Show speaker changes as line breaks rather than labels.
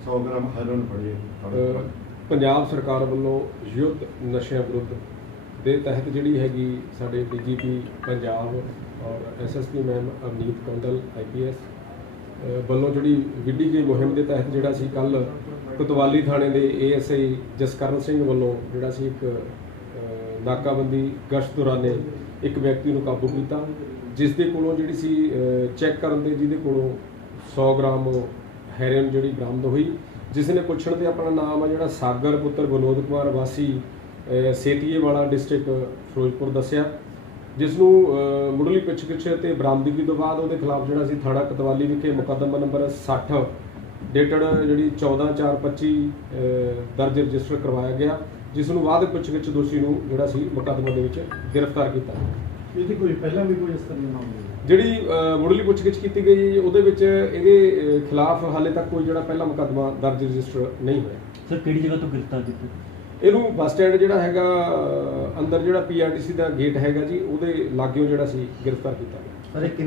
100 gram heroin ਫੜੀ
ਅ, ਪੰਜਾਬ ਸਰਕਾਰ ਵੱਲੋਂ ਯੁੱਧ ਨਸ਼ਿਆਂ ਵਿਰੁੱਧ ਦੇ ਤਹਿਤ ਜਿਹੜੀ ਹੈਗੀ ਸਾਡੇ ਡੀਜੀਪੀ ਪੰਜਾਬ ਔਰ SSP ma'am Avneet Kondal IPS ਵੱਲੋਂ ਜਿਹੜੀ ਵਿੱਢੀ ਗਈ ਮੁਹਿੰਮ ਦੇ ਤਹਿਤ ਜਿਹੜਾ ਸੀ ਕੱਲ ਕੁਤਵਾਲੀ ਥਾਣੇ ਦੇ ਏਐਸਆਈ ਜਸਕਰਨ ਸਿੰਘ ਵੱਲੋਂ ਜਿਹੜਾ ਸੀ ਇੱਕ ਅ, ਨਾਕਾਬੰਦੀ ਗਸ਼ਤ ਦੌਰਾਨੇ ਇੱਕ ਵਿਅਕਤੀ ਨੂੰ ਕਾਬੂ ਕੀਤਾ ਜਿਸ ਦੇ ਕੋਲੋਂ ਜਿਹੜੀ ਸੀ ਚੈੱਕ ਕਰਨ ਦੇ ਜਿਹਦੇ ਕੋਲੋਂ 100 ਗ੍ਰਾਮ ਹੈਰੋਇਨ ਜਿਹੜੀ ਬਰਾਮਦ ਹੋਈ ਜਿਸ ਨੇ ਪੁੱਛਣ ਤੇ ਆਪਣਾ ਨਾਮ ਆ ਜਿਹੜਾ ਸਾਗਰ ਪੁੱਤਰ ਵਿਨੋਦ ਕੁਮਾਰ ਵਾਸੀ ਸੇਤੀਏ ਵਾਲਾ ਡਿਸਟ੍ਰਿਕਟ ਫਿਰੋਜ਼ਪੁਰ ਦੱਸਿਆ। ਜਿਸ ਨੂੰ ਮੁੱਢਲੀ ਪੁੱਛਗਿੱਛ ਤੇ ਬਰਾਮਦਗੀ ਤੋਂ ਬਾਅਦ ਉਹਦੇ ਖਿਲਾਫ ਜਿਹੜਾ ਸੀ ਥਾਣਾ ਕਤਵਾਲੀ ਵਿਖੇ ਮੁਕੱਦਮਾ ਨੰਬਰ 60 ਡੇਟਡ ਜਿਹੜੀ 14425 ਅਹ, ਦਰਜ ਰਜਿਸਟਰ ਕਰਵਾਇਆ ਗਿਆ ਜਿਸ ਨੂੰ ਬਾਅਦ ਪੁੱਛਗਿੱਛ ਦੋਸ਼ੀ ਨੂੰ ਜਿਹੜਾ ਸੀ ਮੁਕੱਦਮਾ ਦੇ ਵਿੱਚ ਗ੍ਰਿਫਤਾਰ ਕੀਤਾ।
ਇਹਦੀ ਕੋਈ ਪਹਿਲਾਂ ਵੀ ਕੋਈ ਇਸ ਤਰ੍ਹਾਂ ਦੀ ਮਾਮਲੇ
ਜਿਹੜੀ ਅਹ, ਮੁੱਢਲੀ ਪੁੱਛਗਿੱਛ ਕੀਤੀ ਗਈ ਉਹਦੇ ਵਿੱਚ ਇਹਦੇ ਖਿਲਾਫ ਹਾਲੇ ਤੱਕ ਕੋਈ ਜਿਹੜਾ ਪਹਿਲਾ ਮੁਕੱਦਮਾ ਦਰਜ ਰਜਿਸਟਰ ਨਹੀਂ ਹੋਇਆ।
ਸਰ ਕਿਹੜੀ ਜਗ੍ਹਾ ਤੋਂ ਗ੍ਰਿਫਤਾਰ ਕੀਤਾ?
ਇਹਨੂੰ ਬੱਸ ਸਟੈਂਡ ਜਿਹੜਾ ਹੈਗਾ ਅੰਦਰ ਜਿਹੜਾ ਪੀਆਰਟੀਸੀ ਦਾ ਗੇਟ ਹੈਗਾ ਜੀ ਉਹਦੇ ਲਾਗਿਓ ਜਿਹੜਾ ਸੀ ਗ੍ਰਿਫਤਾਰ ਕੀਤਾ ਗਿਆ।
ਸਰ ਇਹ ਕਿੰਨੇ